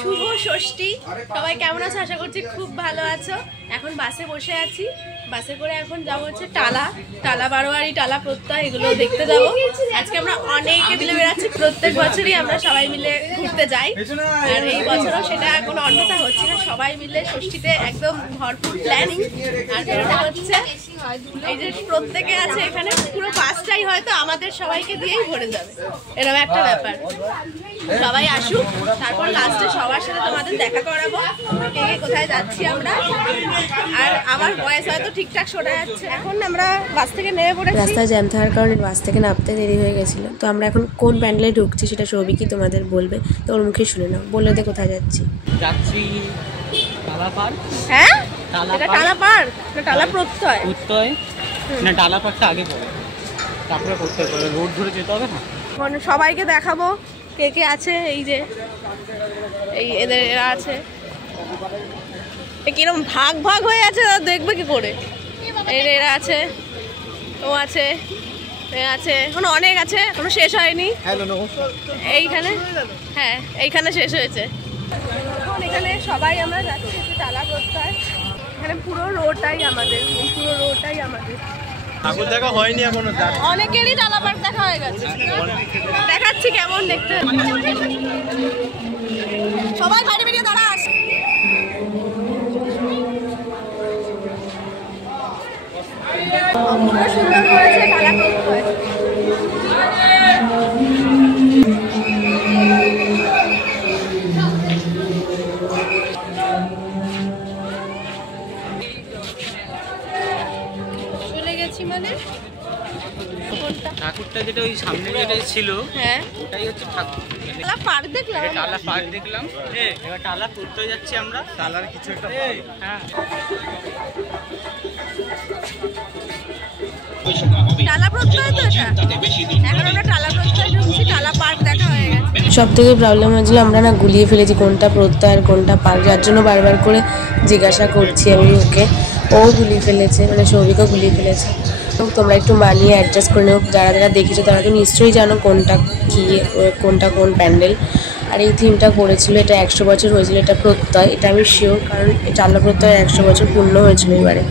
শুভ ষষ্ঠী। সবাই কেমন আছো? আশা করছি খুব ভালো আছো। এখন বাসে বসে আছি, বাসে করে এখন যাবো হচ্ছে টালা বারোয়ারি, টালা প্রত্যয়, এগুলো দেখতে যাবো। আজকে আমরা অনেকে মিলে বেড়াচ্ছি, প্রত্যেক বছরই আমরা সবাই মিলে ঘুরতে যাই, আর এই বছরও সেটা কোনো অন্যথা হচ্ছে না। সবাই মিলে ষষ্ঠীতে একদম ভরপুর প্ল্যানিং, আর এটা হচ্ছে এই যে প্রত্যেকে আছে এখানে, পুরো বাসটাই হয়তো আমাদের সবাইকে দিয়েই ভরে যাবে, এরকম একটা ব্যাপার। সবাই আসুক, তারপর লাস্টে সবার সাথে তোমাদের দেখা করাবো কে কোথায় যাচ্ছি আমরা। আর আমার ভয়েস হয়তো ঠিকঠাক শোনা যাচ্ছে। এখন আমরা বাস থেকে নেমে পড়েছি, রাস্তায় জ্যাম থাকার কারণে বাস থেকে নামতে দেরি হয়ে গেছিল। তো আমরা এখন কোন প্যান্ডেলে ঢুকছি সেটা সৌভিকই তোমাদের বলবে, তো ওর মুখে শুনে নাও। বলে দে কোথায় যাচ্ছি। টালা পার্ক। হ্যাঁ, এটা টালা পার্ক না টালা প্রত্যয়? প্রত্যয় না, টালা পার্কটা আগে পড়ে, তারপরে প্রত্যয় পড়ে, রোড ধরে যেতে হবে না। সবাইকে দেখাবো কে কে আছে। এই যে এদের এরা আছে, কিরকম ভাগ ভাগ হয়ে আছে, দেখবে কি করে। এরা আছে, ও আছে, আছে, এখনো অনেক আছে, এখনো শেষ হয়নি। এইখানে, হ্যাঁ এইখানে শেষ হয়েছে। এখন এখানে সবাই আমরা যাচ্ছি টালা প্রত্যয়। এখানে পুরো রোডটাই আমাদের, পুরো রোডটাই আমাদের। ঠাকুর দেখা হয়নি এখনো, অনেকেরই টালা পার্ক দেখা হয়ে গেছে। দেখাচ্ছি কেমন দেখতে। সবাই বাইরে বেরিয়ে দাঁড়া। সুন্দর করেছে টালা প্রত্যয়। মানে ঠাকুরটা যেটা ওই সামনে যেটা ছিল, হ্যাঁ ওটাই হচ্ছে ঠাকুর। টালা পার্ক দেখলাম, টালা পার্ক দেখলাম। এবার টালা প্রত্যয় যাচ্ছি আমরা। টালার কিছু একটা, হ্যাঁ টালা প্রত্যয় তো এটা। এখন আমরা টালা প্রত্যয় ঢুকছি, টালা পার্ক দেখা হয়ে গেছে। সব থেকে প্রবলেম হয়েছিল আমরা না গুলিয়ে ফেলেছি কোনটা প্রত্যয় আর কোনটা পার্ক, যার জন্য বারবার করে জিজ্ঞাসা করছি আমি ওকে। ও গুলিয়ে ফেলেছে, মানে সৌভিকও গুলিয়ে ফেলেছে। তোমরা একটু মানিয়ে অ্যাডজাস্ট করে নেও। যারা যারা দেখেছো তারা তো নিশ্চয়ই জানো কোনটা কী, কোনটা কোন প্যান্ডেল। আর এই থিমটা করেছিল, এটা 100 বছর হয়েছিল, এটা প্রত্যয়, এটা আমি শিওর, কারণ টালা প্রত্যয় 100 বছর পূর্ণ হয়েছিল এবারে।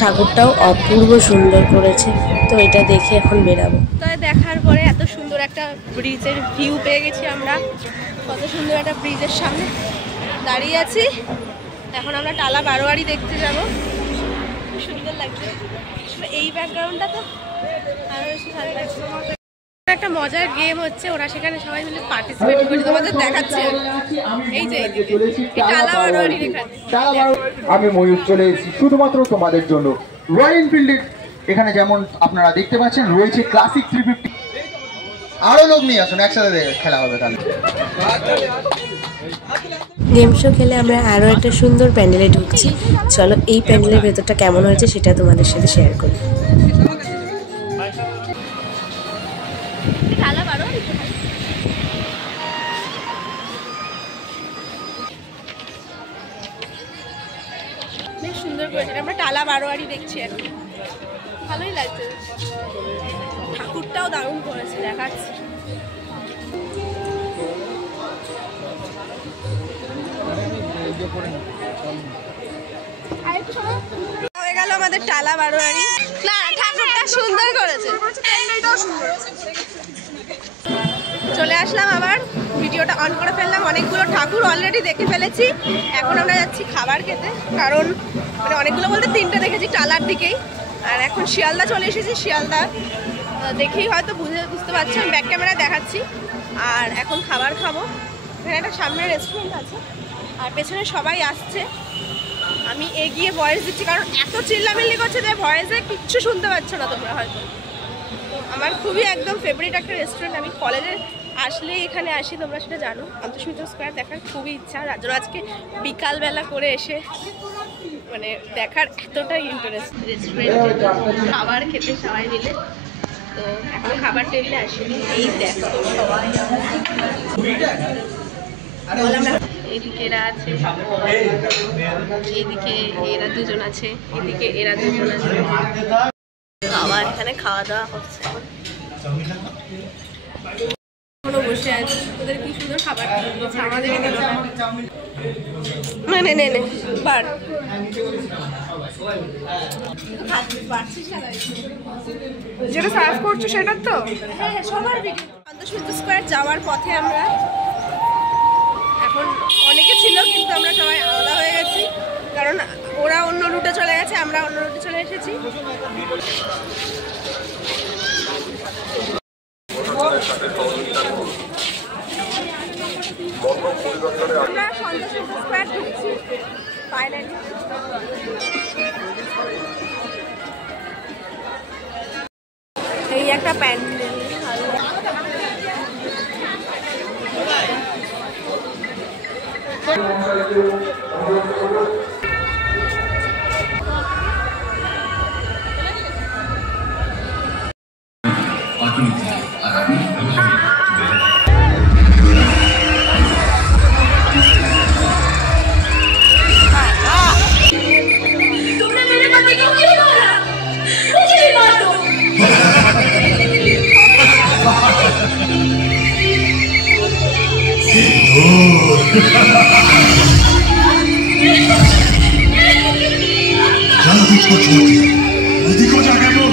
ঠাকুরটাও অপূর্ব সুন্দর করেছে, তো এটা দেখে এখন বেরাবো। দেখার পরে এত সুন্দর একটা ব্রিজের ভিউ পেয়ে গেছি আমরা। কত সুন্দর একটা ব্রিজের সামনে দাঁড়িয়ে আছি। এখন আমরা টালা বারোয়ারি দেখতে যাবো। খুব সুন্দর লাগছে এই ব্যাকগ্রাউন্ডটা, তো আরো বেশি ভালো লাগছে। একটা মজার গেম হচ্ছে, ওরা সেখানে সবাই মিলে পার্টিসিপেট করে, তোমাদের দেখাচ্ছে। এই যে টালা বারোয়ারি এখানে আমি ময়ূর চলে এসেছি শুধুমাত্র তোমাদের জন্য। রয়্যাল এনফিল্ডের এখানে যেমন আপনারা দেখতে পাচ্ছেন রয়েছে ক্লাসিক 350। আরো লোক নিয়ে আসুন, একসাথে খেলা হবে তাহলে। গেম শো খেলে আমরা আরও একটা সুন্দর প্যান্ডেলে ঢুকছি। চলো এই প্যান্ডেলের ভেতরটা কেমন হয়েছে সেটা তোমাদের সাথে শেয়ার করি। বেশ সুন্দর করেছে। আমরা টালা বারোয়ারি দেখছি এখন, ভালোই লাগছে। ঠাকুরটাও দারুণ করেছে, দেখাচ্ছি। হয়ে গেল আমাদের টালা বারোয়ারি। না, ঠাকুরটা সুন্দর করেছে। চলে আসলাম আবার, ভিডিওটা অন করে ফেললাম। অনেকগুলো ঠাকুর অলরেডি দেখে ফেলেছি। এখন আমরা যাচ্ছি খাবার খেতে, কারণ মানে অনেকগুলো বলতে 3টে দেখেছি টালার দিকেই। আর এখন শিয়ালদা চলে এসেছি, শিয়ালদা দেখেই হয়তো বুঝতে পারছি, আমি ব্যাক ক্যামেরায় দেখাচ্ছি। আর এখন খাবার খাবো। এখানে একটা সামনে রেস্টুরেন্ট আছে, আর পেছনে সবাই আসছে। আমি এগিয়ে ভয়েস দিচ্ছি, কারণ এত চিল্লামিল্লি করছে যে ভয়েসে কিচ্ছু শুনতে পাচ্ছ না তোমরা হয়তো। তো আমার খুবই একদম ফেভারিট একটা রেস্টুরেন্ট। আমি কলেজে আসলেই এখানে আসি, তোমরা সেটা জানো। অন্তঃসূর্য স্কোয়ার দেখার খুবই ইচ্ছা, যার জন্য আজকে বিকালবেলা করে এসে মানে দেখার এতটাই ইন্টারেস্ট। রেস্টুরেন্টে খাবার খেতে সবাই মিলে, তো এখন খাবার টেবিলে আসেনি। এই দেখো সবাই, এদিকে এরা আছে, এদিকে এরা দুজন আছে, এদিকে এরা দুজন আছে। আবার এখানে খাওয়া দাওয়া হচ্ছে। এখনো বসে আছে, ওদের কি সুন্দর খাবার দিয়েছে, আমাদের নে নে নে বার যেটা সার্ভ করছো সেটা তো হ্যাঁ সবার ভিডিও। সন্তোষ মিত্র স্কোয়ার যাওয়ার পথে আমরা এখন অনেকে ছিল কিন্তু আমরা সবাই আলাদা হয়ে গেছি, কারণ ওরা অন্য রুটে চলে গেছে, আমরা অন্য রুটে চলে এসেছি। আমরা সন্তোষ মিত্র স্কোয়ার ঢুকছি ফাইনালি। এই একটা প্যান্ডেল, तुमने मेरे पति को क्यों मारा? मुझे भी मार दो। चल तुझको छोड़ दिया, मोदी को जाके बोल।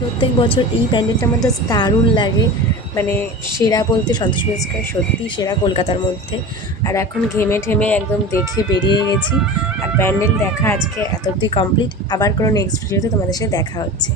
প্রত্যেক বছর এই প্যান্ডেলটা আমার জাস্ট দারুণ লাগে, মানে সেরা বলতে সন্তোষ মিত্র স্কোয়ার সত্যি সেরা কলকাতার মধ্যে। আর এখন ঘেমে ঠেমে একদম দেখে বেরিয়ে গেছি, আর প্যান্ডেল দেখা আজকে এত অবধি কমপ্লিট। আবার কোনো নেক্সট ভিডিওতে তোমাদের সাথে দেখা হচ্ছে।